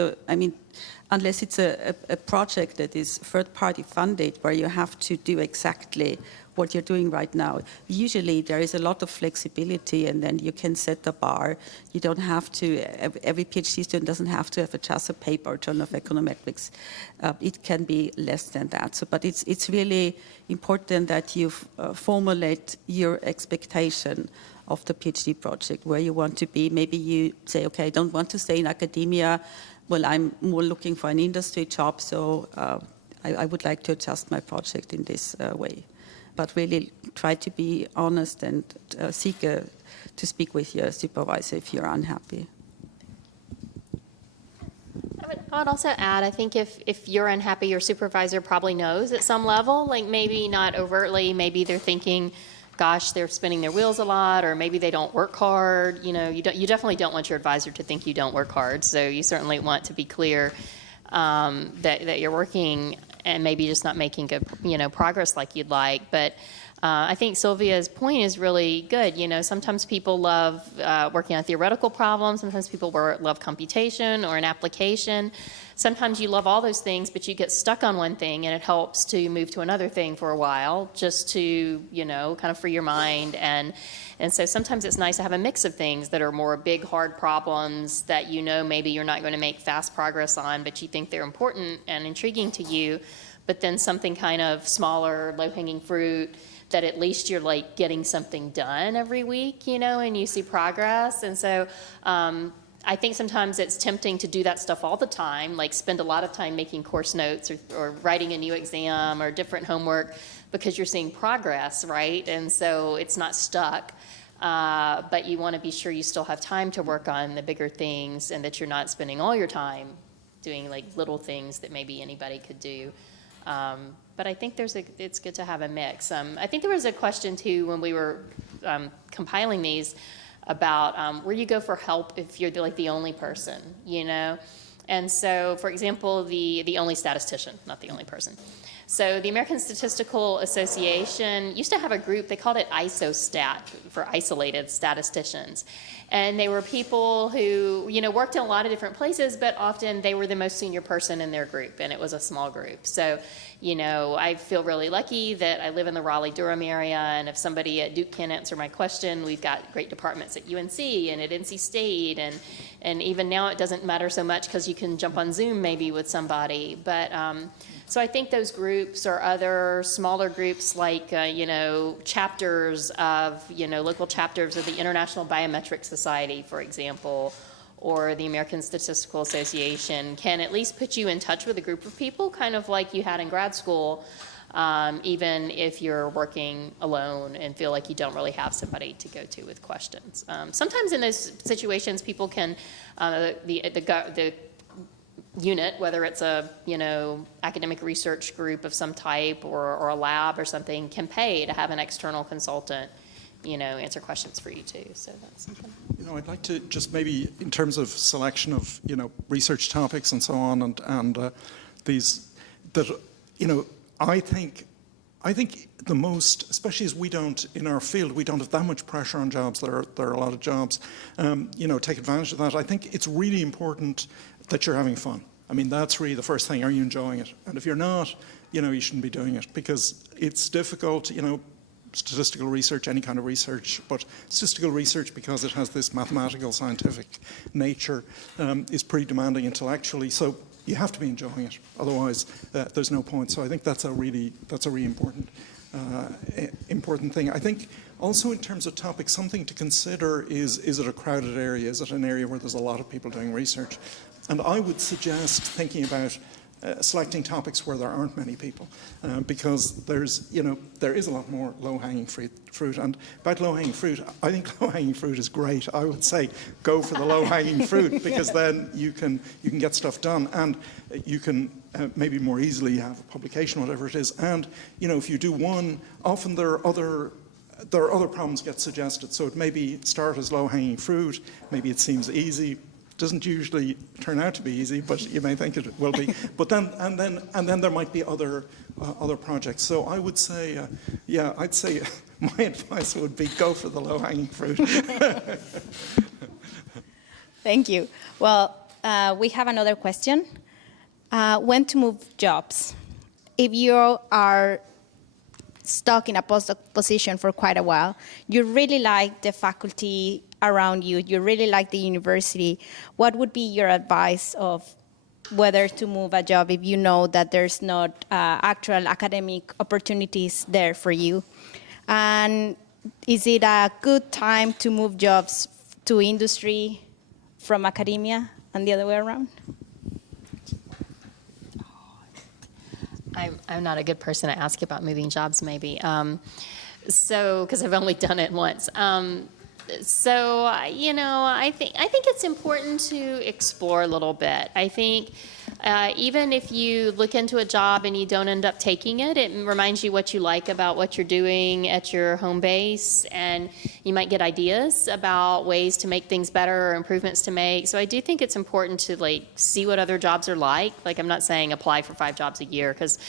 unless it's a project that is third-party funded, where you have to do exactly what you're doing right now, usually there is a lot of flexibility, and then you can set the bar. You don't have to, every PhD student doesn't have to have a JASA paper or Journal of Econometrics. It can be less than that. So, but it's really important that you formulate your expectation of the PhD project, where you want to be. Maybe you say, okay, I don't want to stay in academia. Well, I'm more looking for an industry job, so I would like to adjust my project in this way. But really try to be honest and seek to speak with your supervisor if you're unhappy. I would also add, I think if you're unhappy, your supervisor probably knows at some level, like maybe not overtly, maybe they're thinking, gosh, they're spinning their wheels a lot, or maybe they don't work hard. You definitely don't want your advisor to think you don't work hard. So you certainly want to be clear that you're working and maybe just not making good, progress like you'd like. But I think Sylvia's point is really good. Sometimes people love working on theoretical problems. Sometimes people love computation or an application. Sometimes you love all those things, but you get stuck on one thing, and it helps to move to another thing for a while, just to, kind of free your mind. And so sometimes it's nice to have a mix of things that are more big, hard problems that maybe you're not going to make fast progress on, but you think they're important and intriguing to you. But then something kind of smaller, low-hanging fruit, that at least you're like getting something done every week, and you see progress. And so I think sometimes it's tempting to do that stuff all the time, like spend a lot of time making course notes or writing a new exam or different homework, because you're seeing progress, right? And so it's not stuck. But you want to be sure you still have time to work on the bigger things, and that you're not spending all your time doing like little things that maybe anybody could do. But I think it's good to have a mix. I think there was a question too when we were compiling these about where you go for help if you're like the only person, And so, for example, the only statistician, not the only person. So the American Statistical Association used to have a group, they called it ISOStat, for isolated statisticians. And they were people who, worked in a lot of different places, but often they were the most senior person in their group, and it was a small group. So, I feel really lucky that I live in the Raleigh-Durham area, and if somebody at Duke can't answer my question, we've got great departments at UNC and at NC State, and even now it doesn't matter so much because you can jump on Zoom maybe with somebody. But So I think those groups or other smaller groups like, chapters of, local chapters of the International Biometric Society, for example, or the American Statistical Association can at least put you in touch with a group of people, kind of like you had in grad school, even if you're working alone and feel like you don't really have somebody to go to with questions. Sometimes in those situations, people can, the unit, whether it's a academic research group of some type or a lab or something, can pay to have an external consultant answer questions for you too. So that's something. I'd like to just maybe in terms of selection of research topics and so on, and these that I think the most, especially as we don't in our field, we don't have that much pressure on jobs. There are a lot of jobs. Take advantage of that. I think it's really important that you're having fun. I mean, that's really the first thing. Are you enjoying it? And if you're not, you shouldn't be doing it because it's difficult. Statistical research, any kind of research, but statistical research, because it has this mathematical, scientific nature, is pretty demanding intellectually. So you have to be enjoying it. Otherwise, there's no point. So I think that's a really important thing. I think also in terms of topics, something to consider is it a crowded area? Is it an area where there's a lot of people doing research? And I would suggest thinking about selecting topics where there aren't many people, because there is a lot more low-hanging fruit. And about low-hanging fruit, I think low-hanging fruit is great. I would say go for the low-hanging fruit because then you can get stuff done, and you can maybe more easily have a publication, whatever it is. And if you do one, often there are other problems get suggested. So it maybe start as low-hanging fruit. Maybe it seems easy. Doesn't usually turn out to be easy, but you may think it will be. But then there might be other projects. So I would say, I'd say my advice would be go for the low-hanging fruit. Thank you. Well, we have another question. When to move jobs? If you are stuck in a postdoc position for quite a while, you really like the faculty around you, you really like the university, what would be your advice of whether to move a job if you know that there's not actual academic opportunities there for you? And is it a good time to move jobs to industry from academia and the other way around? I'm not a good person to ask about moving jobs, maybe. Because I've only done it once. I think it's important to explore a little bit. I think even if you look into a job and you don't end up taking it, it reminds you what you like about what you're doing at your home base, and you might get ideas about ways to make things better or improvements to make. So I do think it's important to see what other jobs are like. I'm not saying apply for 5 jobs a year because,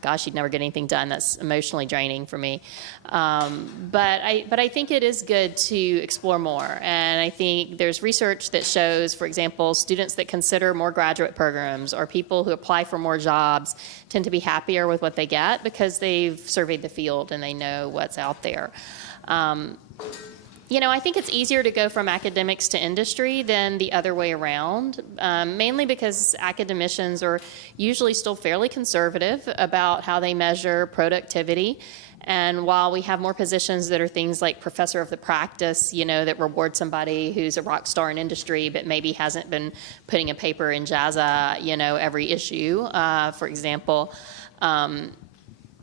gosh, you'd never get anything done. That's emotionally draining for me. But I think it is good to explore more. And I think there's research that shows, for example, students that consider more graduate programs or people who apply for more jobs tend to be happier with what they get because they've surveyed the field and they know what's out there. I think it's easier to go from academics to industry than the other way around, mainly because academicians are usually still fairly conservative about how they measure productivity. And while we have more positions that are things like professor of the practice, that reward somebody who's a rock star in industry but maybe hasn't been putting a paper in JASA, every issue, for example,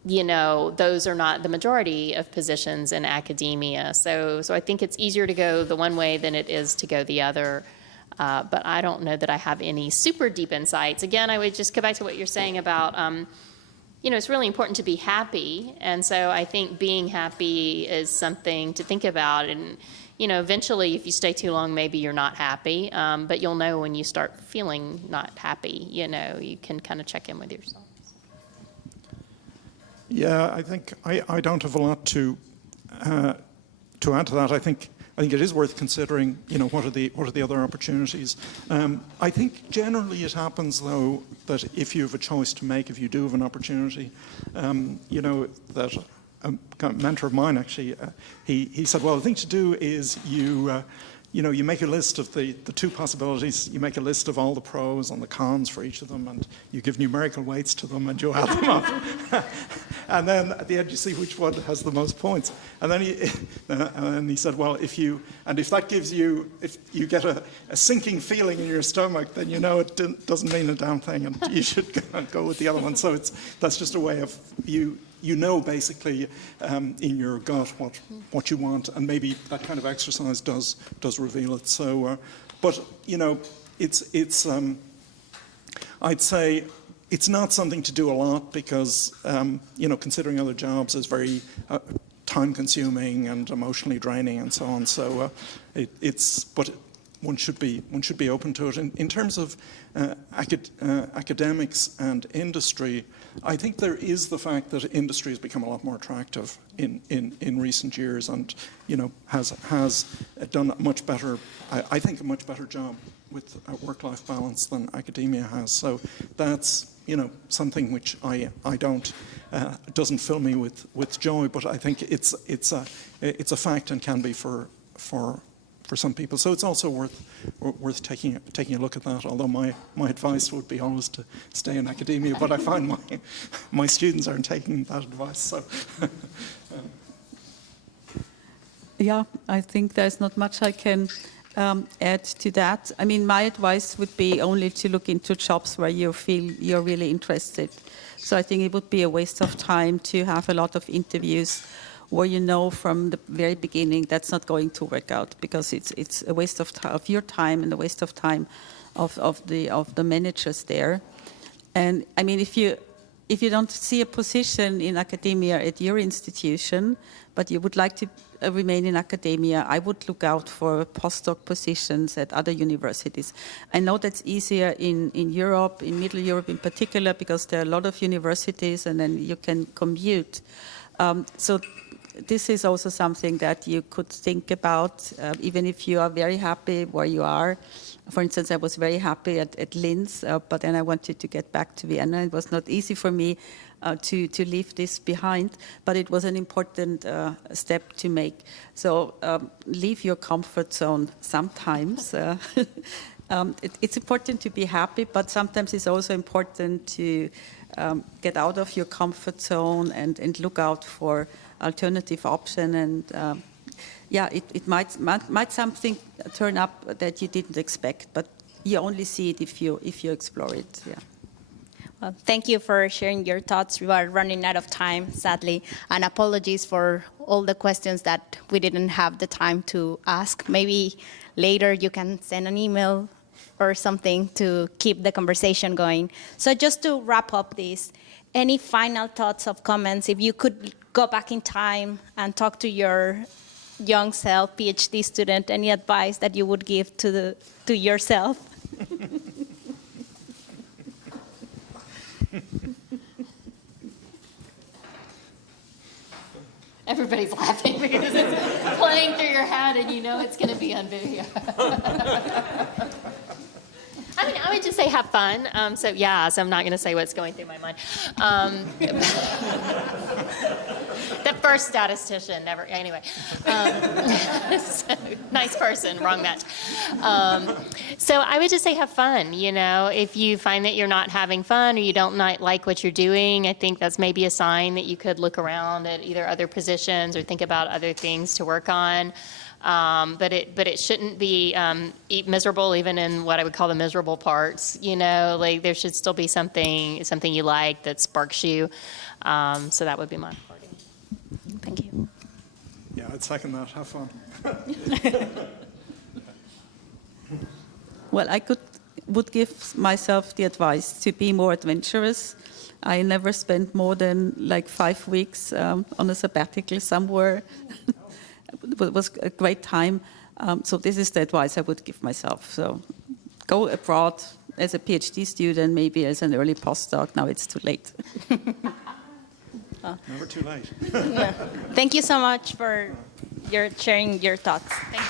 those are not the majority of positions in academia. So I think it's easier to go the one way than it is to go the other. But I don't know that I have any super deep insights. Again, I would just go back to what you're saying about, it's really important to be happy. And so I think being happy is something to think about. And, eventually, if you stay too long, maybe you're not happy. But you'll know when you start feeling not happy, you can kind of check in with yourself. Yeah, I think I don't have a lot to add to that. I think it is worth considering. What are the other opportunities? I think generally it happens though that if you have a choice to make, if you do have an opportunity, that a mentor of mine actually he said, well, the thing to do is you you make a list of the two possibilities. You make a list of all the pros and the cons for each of them, and you give numerical weights to them, and you add them up. And then at the end, you see which one has the most points. And then he said, well, if you get a sinking feeling in your stomach, then you know it doesn't mean a damn thing, and you should go with the other one. So that's just a way of you know basically in your gut what you want, and maybe that kind of exercise does reveal it. So, but it's I'd say it's not something to do a lot because considering other jobs is very time-consuming and emotionally draining and so on. So but one should be open to it. In terms of academics and industry, I think there is the fact that industry has become a lot more attractive in recent years, and has done a much better, I think, a much better job with work-life balance than academia has. So that's something which I don't doesn't fill me with joy, but I think it's a fact and can be for some people. So it's also worth taking a look at that. Although my advice would be always to stay in academia, but I find my students aren't taking that advice. So. Yeah, I think there's not much I can add to that. I mean, my advice would be only to look into jobs where you feel you're really interested. So I think it would be a waste of time to have a lot of interviews where you know from the very beginning that's not going to work out, because it's a waste of your time and a waste of time of the managers there. And I mean, if you don't see a position in academia at your institution, but you would like to remain in academia, I would look out for postdoc positions at other universities. I know that's easier in Europe, in Middle Europe in particular, because there are a lot of universities and then you can commute. So this is also something that you could think about, even if you are very happy where you are. For instance, I was very happy at Linz, but then I wanted to get back to Vienna. It was not easy for me to leave this behind, but it was an important step to make. So leave your comfort zone sometimes. It's important to be happy, but sometimes it's also important to get out of your comfort zone and look out for alternative option. And it might something turn up that you didn't expect, but you only see it if you explore it. Yeah. Well, thank you for sharing your thoughts. We are running out of time, sadly, and apologies for all the questions that we didn't have the time to ask. Maybe later you can send an email or something to keep the conversation going. So just to wrap up this, any final thoughts or comments? If you could go back in time and talk to your young self, PhD student, any advice that you would give to yourself? Everybody's laughing because it's playing through your head and you know it's going to be on video. I mean, I would just say have fun. So I'm not going to say what's going through my mind. The first statistician, never, anyway. So, nice person, wrong match. So I would just say have fun. If you find that you're not having fun or you don't like what you're doing, I think that's maybe a sign that you could look around at either other positions or think about other things to work on. But it shouldn't be miserable, even in what I would call the miserable parts. Like there should still be something you like that sparks you. So that would be my parting. Thank you. Yeah, I'd second that. Have fun. Well, I would give myself the advice to be more adventurous. I never spent more than like 5 weeks on a sabbatical somewhere. It was a great time. So this is the advice I would give myself. So go abroad as a PhD student, maybe as an early postdoc. Now it's too late. Never too late. Thank you so much for sharing your thoughts. Thank